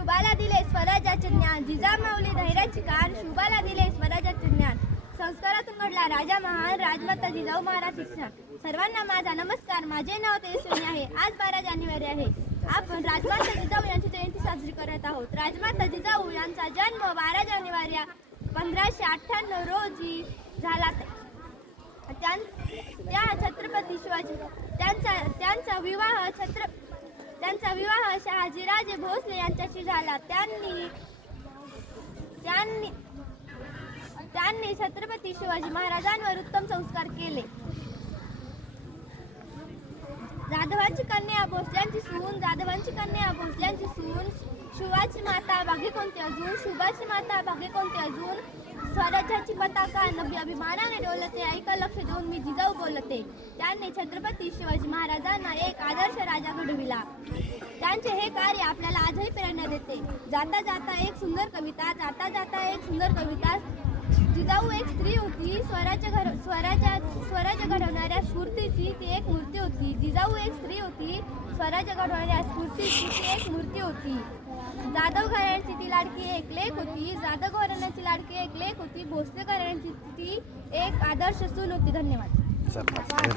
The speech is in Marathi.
शुभाला दिले स्वराज्याचे ज्ञान, जिजामाऊली धैर्याची कान, शुभाला दिले स्वराज्याचे ज्ञान. संस्कारातून घडला राजा महान, राजमाता जिजाऊ महाराज शिक्षण. सर्वांना माझा नमस्कार. माझे नाव तेजस्विनी आहे. आज 12 जानेवारी आहे. आपण राजमाता जिजाऊ यांची जयंती साजरी करत आहोत. राजमाता जिजाऊ यांचा जन्म 12 जानेवारी 1598 रोजी झाला. त्या छत्रपती शिवाजी त्यांचा विवाह शहाजीराजे भोसले यांच्याशी झाला. त्यांनी छत्रपती शिवाजी महाराजांवर उत्तम संस्कार केले. जाधवांची कन्या भोसल्यांची सून, शिवाची माता भाग्य कोणते अजून, शुभाची माता भाग्य कोणते अजून. स्वराज्याची पताका नभी अभिमानाने डोलते, ऐका लक्ष देऊन मी जिजाऊ बोलते. त्यांनी छत्रपती शिवाजी महाराजांना एक आदर्श राजा घडविला. त्यांचे हे कार्य आपल्याला आजही प्रेरणा देते. जाता जाता एक सुंदर कविता. जिजाऊ एक स्त्री होती, स्वराज्य घडवणाऱ्या स्फूर्तीची ती एक मूर्ती होती. जिजाऊ एक स्त्री होती, स्वराज्य घडवणाऱ्या स्फूर्तीची ती एक मूर्ती होती. जाधव घराण्याची ती लाडकी एक लेक होती. भोसले घराण्याची ती एक आदर्श सून होती. धन्यवाद.